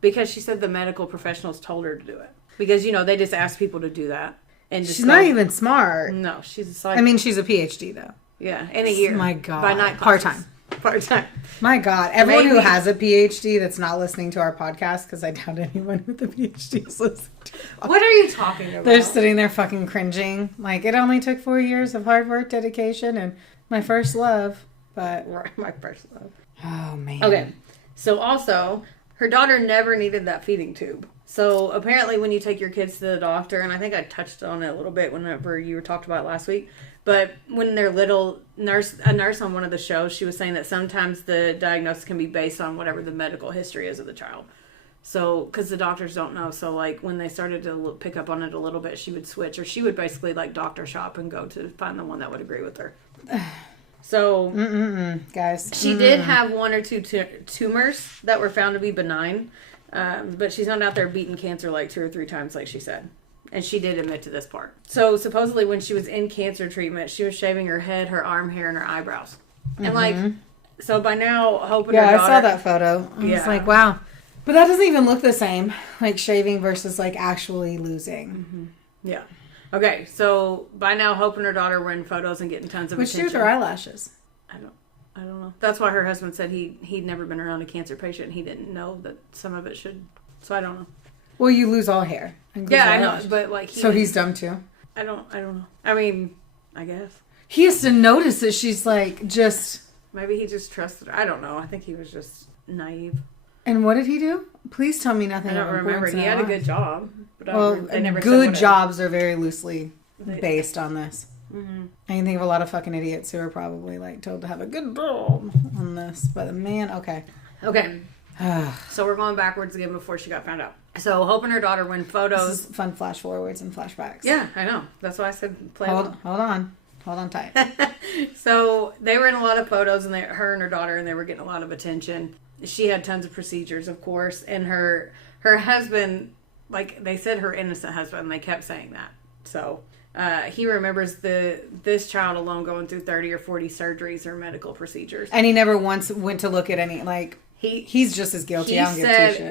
because she said the medical professionals told her to do it. Because, they just ask people to do that. And just she's not even smart. No, she's a psychic. I mean, she's a PhD, though. Yeah, in a year. My God. By night Part-time. Part-time. My God. Everyone who has a PhD that's not listening to our podcast, because I doubt anyone with a PhD is listening to our podcast. What are you talking about? They're sitting there fucking cringing. Like, it only took 4 years of hard work, dedication, and my first love. But Right, my first love. Oh, man. Okay. So also, her daughter never needed that feeding tube. So apparently when you take your kids to the doctor, and I think I touched on it a little bit whenever you talked about it last week, but when they're little, a nurse on one of the shows, she was saying that sometimes the diagnosis can be based on whatever the medical history is of the child. So, because the doctors don't know. So, like, when they started to pick up on it a little bit, she would switch, or she would basically, like, doctor shop and go to find the one that would agree with her. So, guys. She did have 1 or 2 tumors that were found to be benign, but she's not out there beating cancer like 2 or 3 times, like she said. And she did admit to this part. So supposedly when she was in cancer treatment, she was shaving her head, her arm hair, and her eyebrows. And like, so by now, Hope and her daughter... I saw that photo. I was like, wow. But that doesn't even look the same. Like shaving versus like actually losing. Mm-hmm. Yeah. Okay, so by now, Hope and her daughter were in photos and getting tons of attention. attention. What's her eyelashes? I don't know. That's why her husband said he'd never been around a cancer patient. And he didn't know that some of it should... So I don't know. Well, you lose all hair. Yeah, I know, but like... So he's dumb too? I don't know. I mean, I guess. He has to notice that she's like just... Maybe he just trusted her. I don't know. I think he was just naive. And what did he do? Please tell me nothing. I don't remember. He had a good job. But they never good jobs are very loosely based on this. Mm-hmm. I can think of a lot of fucking idiots who are probably like told to have a good job on this. But man, okay. So we're going backwards again before she got found out. So Hope and her daughter win photos. This is fun flash forwards and flashbacks. Yeah, I know. That's why I said play Hold on tight. So they were in a lot of photos, and her and her daughter, and they were getting a lot of attention. She had tons of procedures, of course, and her husband, like they said, her innocent husband. They kept saying that. So he remembers this child alone going through 30 or 40 surgeries or medical procedures, and he never once went to look at any like. He's just as guilty.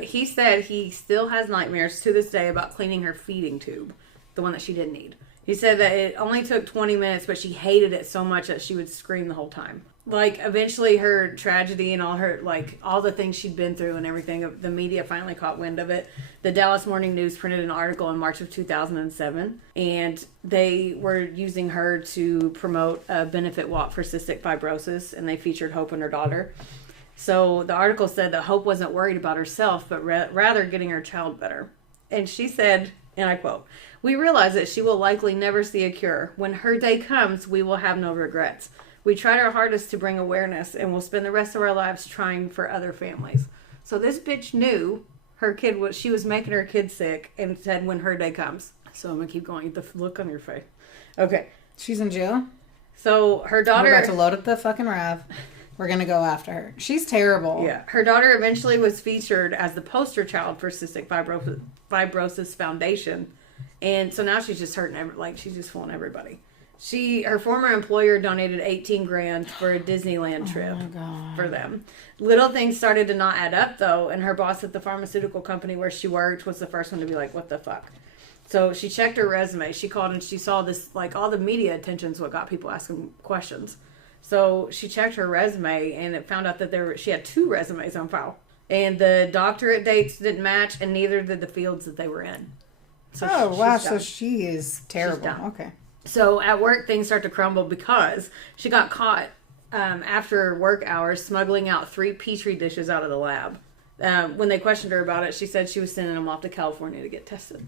He said he still has nightmares to this day about cleaning her feeding tube, the one that she didn't need. He said that it only took 20 minutes, but she hated it so much that she would scream the whole time. Like, eventually her tragedy and all her, like, all the things she'd been through and everything, the media finally caught wind of it. The Dallas Morning News printed an article in March of 2007, and they were using her to promote a benefit walk for cystic fibrosis, and they featured Hope and her daughter. So the article said that Hope wasn't worried about herself, but rather getting her child better. And she said, and I quote, "We realize that she will likely never see a cure. When her day comes, we will have no regrets. We tried our hardest to bring awareness, and we'll spend the rest of our lives trying for other families." So this bitch knew she was making her kid sick, and said when her day comes. So I'm going to keep going. The look on your face. Okay. She's in jail? So her daughter... We're about to load up the fucking RAV. We're going to go after her. She's terrible. Yeah. Her daughter eventually was featured as the poster child for Cystic Fibrosis Foundation. And so now she's just hurting, she's just fooling everybody. Her former employer donated $18,000 for a Disneyland trip for them. Little things started to not add up, though, and her boss at the pharmaceutical company where she worked was the first one to be like, what the fuck? So she checked her resume. She called and she saw this, like, all the media attention's what got people asking questions. So she checked her resume, and it found out that she had 2 resumes on file. And the doctorate dates didn't match, and neither did the fields that they were in. So wow. So she is terrible. Okay. So at work, things start to crumble because she got caught after work hours smuggling out 3 Petri dishes out of the lab. When they questioned her about it, she said she was sending them off to California to get tested.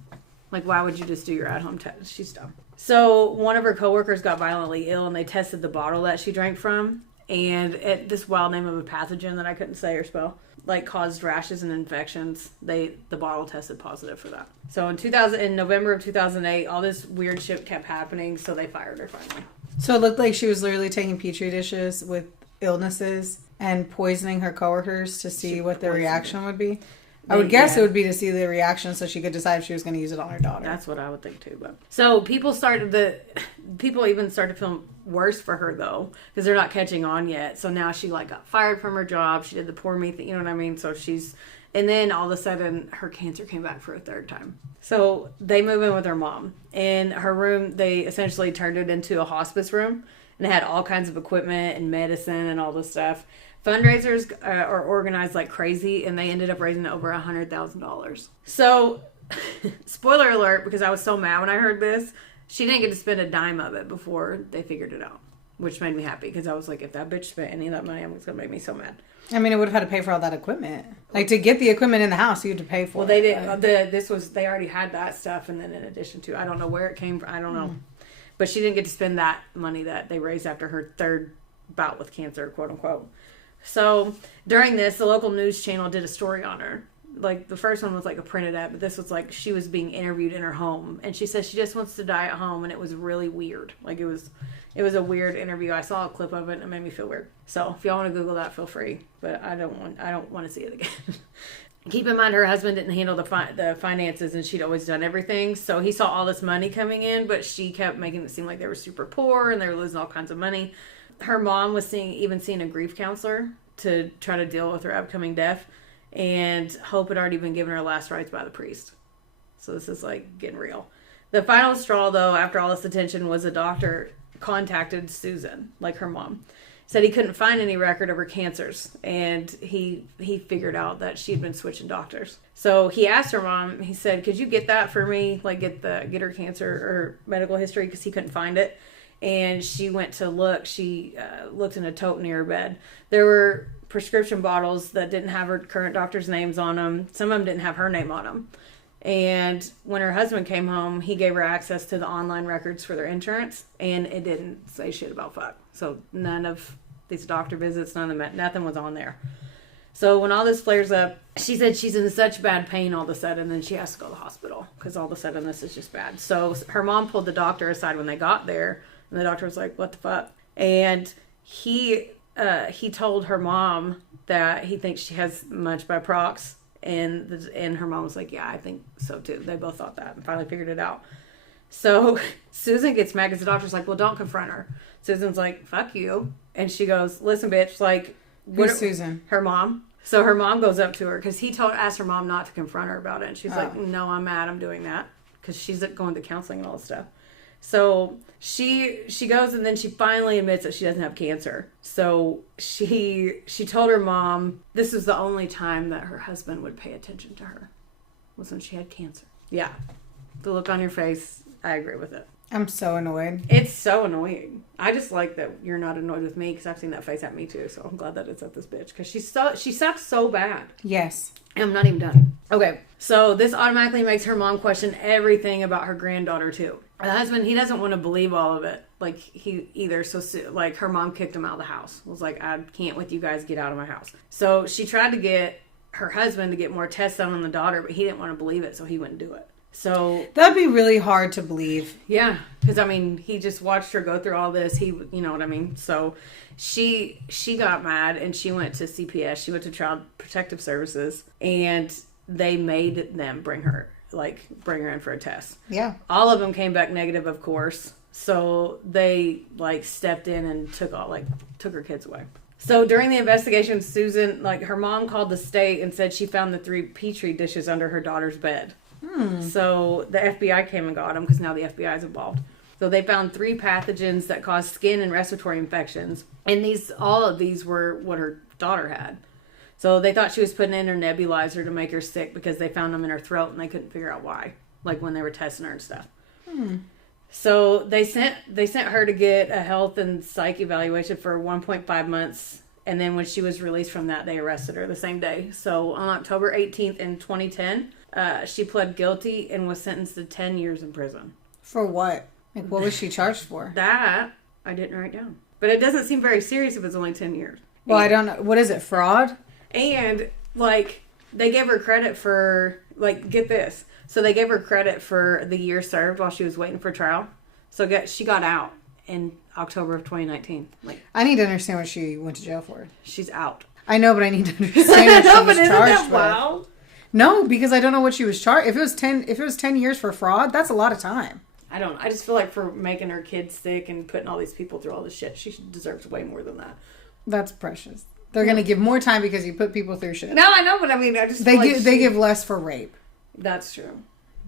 Like, why would you just do your at-home test? She's dumb. So one of her coworkers got violently ill, and they tested the bottle that she drank from. And this wild name of a pathogen that I couldn't say or spell, like, caused rashes and infections. The bottle tested positive for that. So in November of 2008, all this weird shit kept happening, so they fired her finally. So it looked like she was literally taking Petri dishes with illnesses and poisoning her coworkers to see what their reaction would be. I would guess it would be to see the reaction so she could decide if she was going to use it on her daughter. That's what I would think too. But so people even started to feel worse for her though, because they're not catching on yet. So now she got fired from her job. She did the poor me thing, you know what I mean? So and then all of a sudden her cancer came back for a 3rd time. So they move in with her mom. In her room, they essentially turned it into a hospice room, and it had all kinds of equipment and medicine and all this stuff. Fundraisers are organized like crazy, and they ended up raising over $100,000. So, spoiler alert, because I was so mad when I heard this, she didn't get to spend a dime of it before they figured it out, which made me happy, because I was like, if that bitch spent any of that money, it's going to make me so mad. I mean, it would have had to pay for all that equipment. Like, to get the equipment in the house, you had to pay for it. Well, they didn't. They already had that stuff, and then in addition to, I don't know where it came from. I don't know. But she didn't get to spend that money that they raised after her 3rd bout with cancer, quote unquote. So during this, the local news channel did a story on her. Like, the first one was like a printed ad, but this was like she was being interviewed in her home, and she said she just wants to die at home, and it was really weird. Like, it was a weird interview. I saw a clip of it, and it made me feel weird. So if y'all want to Google that, feel free. But I don't want to see it again. Keep in mind, her husband didn't handle the finances, and she'd always done everything. So he saw all this money coming in, but she kept making it seem like they were super poor and they were losing all kinds of money. Her mom was seeing a grief counselor to try to deal with her upcoming death, and Hope had already been given her last rites by the priest. So this is like getting real. The final straw, though, after all this attention, was a doctor contacted Susan, like her mom. Said he couldn't find any record of her cancers, and he figured out that she'd been switching doctors. So he asked her mom, he said, could you get that for me? Like, get her cancer or medical history, because he couldn't find it. And she went to look. She looked in a tote near her bed. There were prescription bottles that didn't have her current doctor's names on them. Some of them didn't have her name on them. And when her husband came home, he gave her access to the online records for their insurance, and it didn't say shit about fuck. So none of these doctor visits, nothing was on there. So when all this flares up, she said she's in such bad pain all of a sudden, and then she has to go to the hospital because all of a sudden this is just bad. So her mom pulled the doctor aside when they got there, and the doctor was like, "What the fuck?" And he told her mom that he thinks she has munch by prox, and her mom was like, "Yeah, I think so too." They both thought that and finally figured it out. So Susan gets mad because the doctor's like, "Well, don't confront her." Susan's like, "Fuck you," and she goes, "Listen, bitch, like." Who's Susan? Her mom. So her mom goes up to her because asked her mom not to confront her about it. And she's like, "No, I'm mad. I'm doing that," because she's going to counseling and all this stuff. So she goes, and then she finally admits that she doesn't have cancer. So she told her mom this is the only time that her husband would pay attention to her was when she had cancer. Yeah, the look on your face, I agree with it. I'm so annoyed. It's so annoying. I just like that you're not annoyed with me because I've seen that face at me too. So I'm glad that it's at this bitch because she sucks so bad. Yes. And I'm not even done. Okay. So this automatically makes her mom question everything about her granddaughter too. The husband, he doesn't want to believe all of it. Like he either. So like her mom kicked him out of the house. Was like, "I can't with you guys, get out of my house." So she tried to get her husband to get more tests done on the daughter, but he didn't want to believe it. So he wouldn't do it. So that'd be really hard to believe. Yeah, because I mean, he just watched her go through all this. You know what I mean. So she got mad and she went to CPS. She went to Child Protective Services, and they made them bring her in for a test. Yeah, all of them came back negative, of course. So they stepped in and took her kids away. So during the investigation, Susan, her mom called the state and said she found the 3 Petri dishes under her daughter's bed. So the FBI came and got them because now the FBI is involved. So they found 3 pathogens that cause skin and respiratory infections. And all of these were what her daughter had. So they thought she was putting in her nebulizer to make her sick because they found them in her throat and they couldn't figure out why. When they were testing her and stuff. So they sent her to get a health and psych evaluation for 1.5 months. And then when she was released from that, they arrested her the same day. So on October 18th in 2010... she pled guilty and was sentenced to 10 years in prison. For what? What was she charged for? That I didn't write down. But it doesn't seem very serious if it's only 10 years. Well, I don't know. What is it? Fraud? And, they gave her credit for, get this. So they gave her credit for the year served while she was waiting for trial. So she got out in October of 2019. I need to understand what she went to jail for. She's out. I know, but I need to understand what she was charged with. Wild? No, because I don't know what she was charged. If it was 10 years for fraud, that's a lot of time. I just feel like for making her kids sick and putting all these people through all this shit, she deserves way more than that. That's precious. They're going to give more time because you put people through shit. No, I know, but I mean, I just they give less for rape. That's true.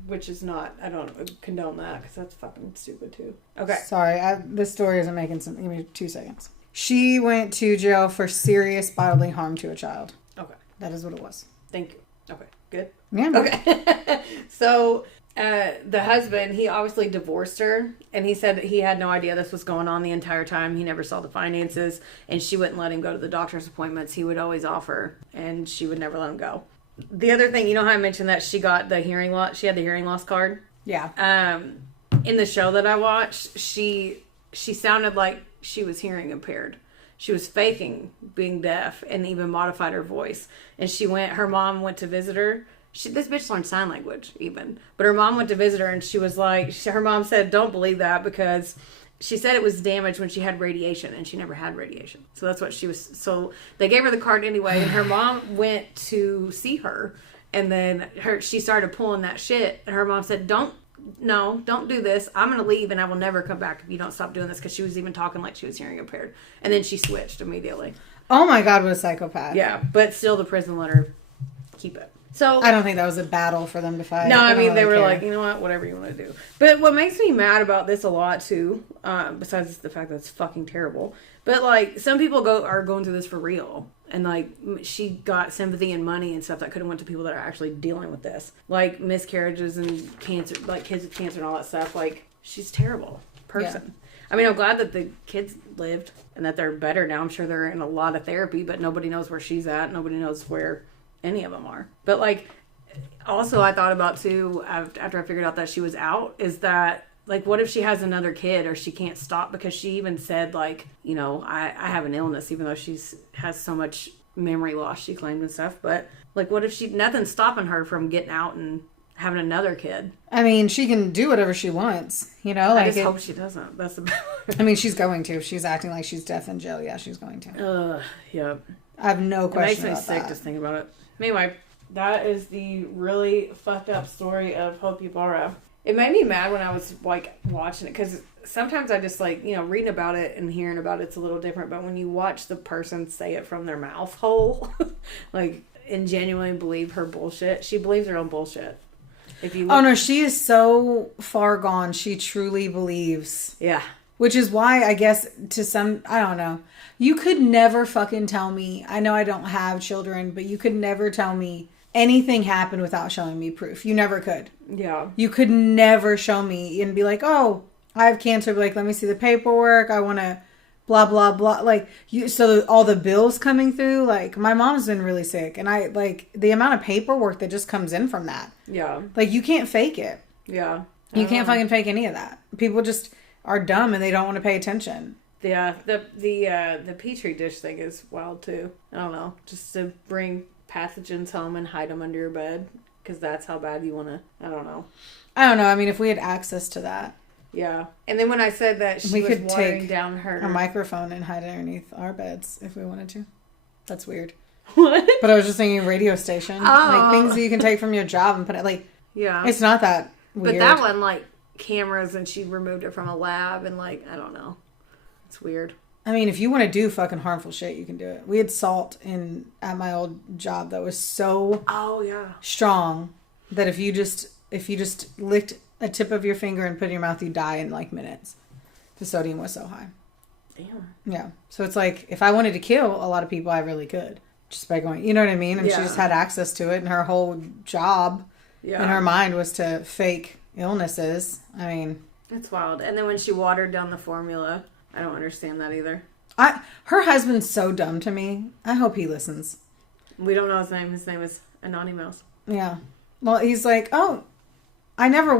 Which is not, I don't condone that because that's fucking stupid too. Okay. Sorry, this story isn't making sense. Give me 2 seconds. She went to jail for serious bodily harm to a child. Okay. That is what it was. Thank you. Okay. Good. Yeah. Okay. So, the husband, he obviously divorced her, and he said that he had no idea this was going on the entire time. He never saw the finances, and she wouldn't let him go to the doctor's appointments. He would always offer, and she would never let him go. The other thing, you know how I mentioned that she got the hearing loss? She had the hearing loss card. Yeah. In the show that I watched, she sounded like she was hearing impaired. She was faking being deaf and even modified her voice. And her mom went to visit her. This bitch learned sign language even. But her mom went to visit her and she was like, her mom said, "Don't believe that," because she said it was damaged when she had radiation and she never had radiation. So that's what she was. So they gave her the card anyway. And her mom went to see her. And then she started pulling that shit. And her mom said, don't do this. I'm going to leave and I will never come back if you don't stop doing this. Because she was even talking like she was hearing impaired. And then she switched immediately. Oh my God, what a psychopath. Yeah, but still the prison let her keep it. So I don't think that was a battle for them to fight. No, I mean, they were like, you know what, whatever you want to do. But what makes me mad about this a lot too, besides the fact that it's fucking terrible, but some people are going through this for real. And she got sympathy and money and stuff that could have went to people that are actually dealing with this. Miscarriages and cancer, kids with cancer and all that stuff. She's a terrible person. Yeah. I mean, I'm glad that the kids lived and that they're better now. I'm sure they're in a lot of therapy, but nobody knows where she's at. Nobody knows where any of them are. But also I thought about too, after I figured out that she was out, is that what if she has another kid or she can't stop? Because she even said I have an illness, even though has so much memory loss, she claimed and stuff. But, like, what if nothing's stopping her from getting out and having another kid? I mean, she can do whatever she wants, you know? I just hope she doesn't. That's the I mean, she's going to. If she's acting like she's deaf in jail, yeah, she's going to. Yep. I have no question about that. It makes me sick just thinking about it. Anyway, that is the really fucked up story of Hope Ybarra. It made me mad when I was, like, watching it, because sometimes I just, like, you know, reading about it and hearing about it's a little different, but when you watch the person say it from their mouth hole, like, and genuinely believe her bullshit, she believes her own bullshit. If you oh, no, she is so far gone. She truly believes. Yeah. Which is why, I guess, to some, I don't know. You could never fucking tell me, I know I don't have children, but you could never tell me anything happened without showing me proof. You never could. Yeah. You could never show me and be like, oh, I have cancer. Be like, let me see the paperwork. I want to blah, blah, blah. Like, so all the bills coming through, like, my mom's been really sick. And I, like, the amount of paperwork that just comes in from that. Yeah. Like, you can't fake it. Yeah. You can't fucking fake any of that. People just are dumb and they don't want to pay attention. Yeah. The Petri dish thing is wild, too. I don't know. Just to bring pathogens home and hide them under your bed. Because that's how bad you want to, I don't know. I don't know. I mean, if we had access to that. Yeah. And then when I said that she was watering down her... a microphone and hide it underneath our beds if we wanted to. That's weird. What? But I was just thinking radio station. Oh. Like, things that you can take from your job and put it, like... Yeah. It's not that weird. But that one, like, cameras, and she removed it from a lab, and, like, I don't know. It's weird. I mean, if you want to do fucking harmful shit, you can do it. We had salt at my old job that was so strong that if you just licked a tip of your finger and put it in your mouth, you die in like minutes. The sodium was so high. Damn. Yeah. So it's like, if I wanted to kill a lot of people, I really could. Just by going, you know what I mean? And she just had access to it, and her whole job in her mind was to fake illnesses. I mean... It's wild. And then when she watered down the formula... I don't understand that either. Her husband's so dumb to me. I hope he listens. We don't know his name. His name is Anonymous. Yeah. Well, he's like, oh, I never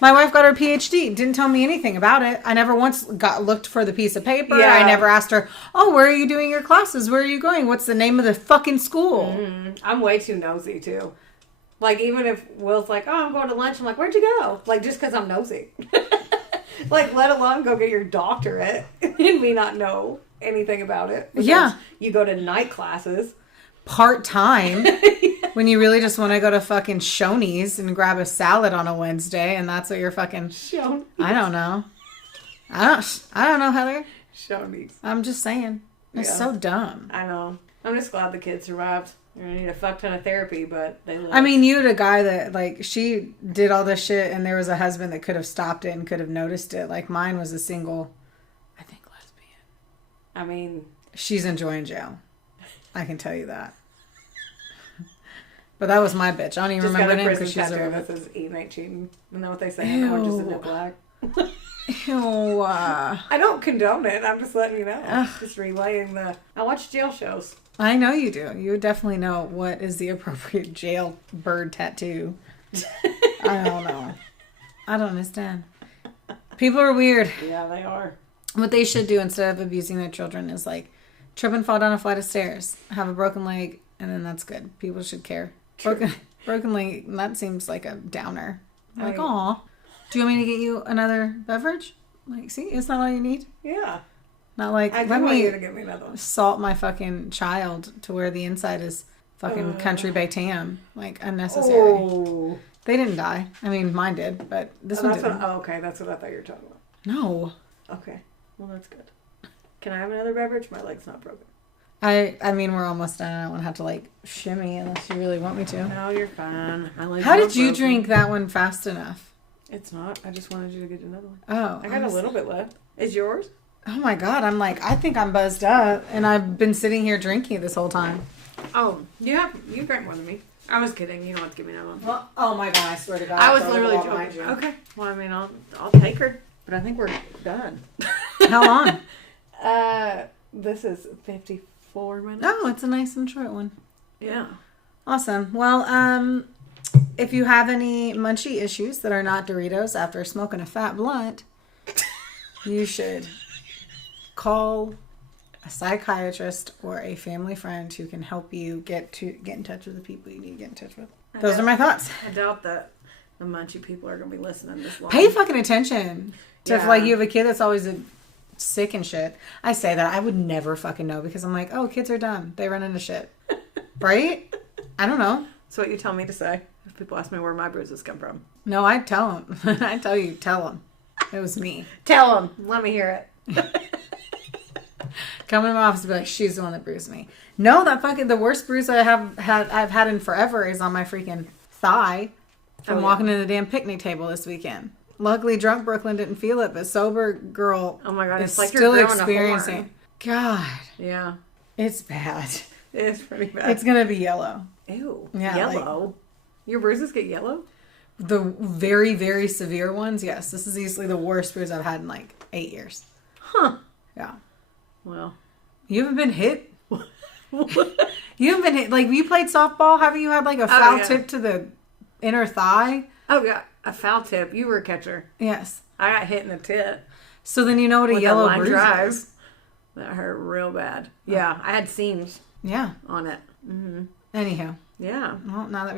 my wife got her PhD. Didn't tell me anything about it. I never once looked for the piece of paper. Yeah. I never asked her, oh, where are you doing your classes? Where are you going? What's the name of the fucking school? Mm-hmm. I'm way too nosy, too. Like, even if Will's like, oh, I'm going to lunch. I'm like, where'd you go? Like, just because I'm nosy. Like, let alone go get your doctorate and me not know anything about it. Yeah. You go to night classes. Part-time. When you really just want to go to fucking Shoney's and grab a salad on a Wednesday, and that's what you're fucking... Shoney's. I don't know. I don't know, Heather. Shoney's. I'm just saying. It's so dumb. I know. I'm just glad the kid survived. You're going to need a fuck ton of therapy, but they lived. I mean, you had a guy that, like, she did all this shit, and there was a husband that could have stopped it and could have noticed it. Like, mine was a single, I think, lesbian. I mean... She's enjoying jail. I can tell you that. But that was my bitch. I don't even remember her name because she's a... That says eating ain't cheating. Isn't that what they say in Orange is the New Black? Ew. I don't condone it. I'm just letting you know. Just relaying I watch jail shows. I know you do. You definitely know what is the appropriate jail bird tattoo. I don't know. I don't understand. People are weird. Yeah, they are. What they should do instead of abusing their children is like trip and fall down a flight of stairs, have a broken leg, and then that's good. People should care. Broken leg, that seems like a downer. Like, aw. Do you want me to get you another beverage? Like, see, it's not all you need. Yeah. Not like, let me get me another one. Salt my fucking child to where the inside is fucking country Baytam. Like, unnecessary. Oh. They didn't die. I mean, mine did, but this one didn't. Okay, that's what I thought you were talking about. No. Okay. Well, that's good. Can I have another beverage? My leg's not broken. I mean, we're almost done. I don't want to have to, like, shimmy unless you really want me to. No, you're fine. How did you drink that one fast enough? It's not. I just wanted you to get another one. Oh. I got a little bit left. Is yours? Oh, my God. I'm like, I think I'm buzzed up, and I've been sitting here drinking this whole time. Oh, you drank more than me. I was kidding. You don't have to give me another one. Well, oh, my God. I swear to God. I was literally joking. Okay. Well, I mean, I'll take her, but I think we're done. How long? This is 54 minutes. Oh, it's a nice and short one. Yeah. Awesome. Well, if you have any munchie issues that are not Doritos after smoking a fat blunt, you should call a psychiatrist or a family friend who can help you get in touch with the people you need to get in touch with. Those are my thoughts. I doubt that the munchy people are going to be listening this long. Pay fucking attention to if like you have a kid that's always sick and shit. I say that I would never fucking know because I'm like, oh, kids are dumb. They run into shit. Right? I don't know. That's what you tell me to say if people ask me where my bruises come from. No, I tell them. I tell you, tell them. It was me. Tell them. Let me hear it. Come in my office and be like, she's the one that bruised me. No, that fucking the worst bruise I've had in forever is on my freaking thigh from walking in the damn picnic table this weekend. Luckily, drunk Brooklyn didn't feel it, but sober girl, oh my god, is it's like still you're growing experiencing. a horn. God, Yeah, it's bad. it's pretty bad. It's gonna be yellow. Ew, Yeah, yellow. Your bruises get yellow? The very, very severe ones, yes. This is easily the worst bruise I've had in like 8 years. Huh. Yeah. Well, You haven't been hit? You haven't been hit? Like, you played softball? Haven't you had like a foul tip to the inner thigh? oh yeah, a foul tip. You were a catcher. Yes. I got hit in the tit. So then you know what a yellow line bruise drive. is. That hurt real bad. Yeah, I had seams Yeah. on it. Mm-hmm. Anyhow. Yeah. Well, now that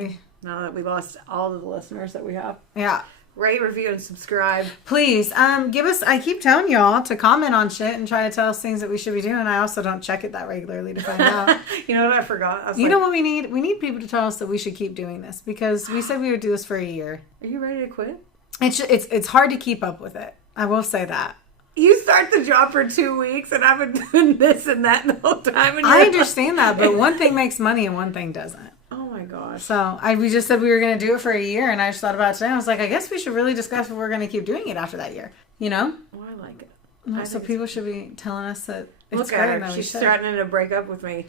we lost all of the listeners that we have. Yeah. Rate, review, and subscribe. Please, give us, I keep telling y'all to comment on shit and try to tell us things that we should be doing. I also don't check it that regularly to find out. You know what I forgot? You know what we need? We need people to tell us that we should keep doing this because we said we would do this for a year. Are you ready to quit? It's hard to keep up with it. I will say that. You start the job for 2 weeks and I've been doing this and that the whole time. And I understand that, but one thing makes money and one thing doesn't. Oh my gosh. So we just said we were going to do it for a year, and I just thought about it today. I was like, I guess we should really discuss if we're going to keep doing it after that year. You know? Oh, I like it. So people should be telling us that it's look great. at her. And She's threatening to break up with me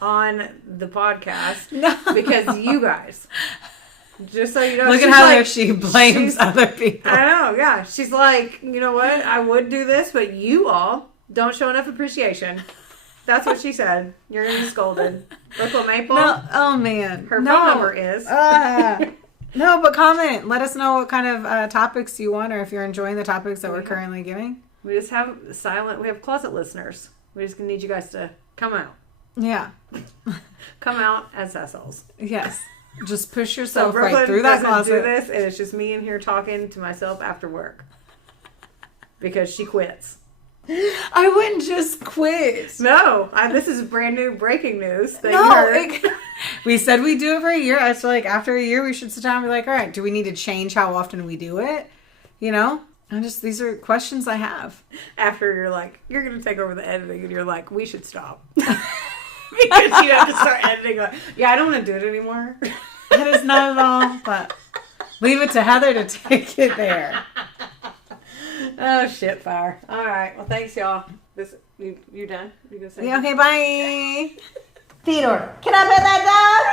on the podcast No. because you guys. Just so you know. Look at how she blames other people. I know, yeah. She's like, you know what? I would do this, but you all don't show enough appreciation. That's what she said. You're going to be scolded. Brooklyn Maple. No, oh, man. Her phone number is. No, but comment. Let us know what kind of topics you want or if you're enjoying the topics that we're currently giving. We just have we have closet listeners. We just need you guys to come out. Yeah. Come out as Sassholes. Yes. Just push So yourself Brooklyn right through that doesn't closet. do this, and it's just me in here talking to myself after work. Because she quits. I wouldn't just quit. No, this is brand new breaking news. That you heard. We said we'd do it for a year. I feel like after a year, we should sit down and be like, all right, do we need to change how often we do it? You know? These are questions I have. After you're like, you're going to take over the editing, and you're like, we should stop. Because you have to start editing. Like, yeah, I don't want to do it anymore. That is not at all, but leave it to Heather to take it there. Oh, shit fire. All right. Well, thanks, y'all. You done? You gonna say? Yeah, okay, bye. Theodore, can I pet that dog?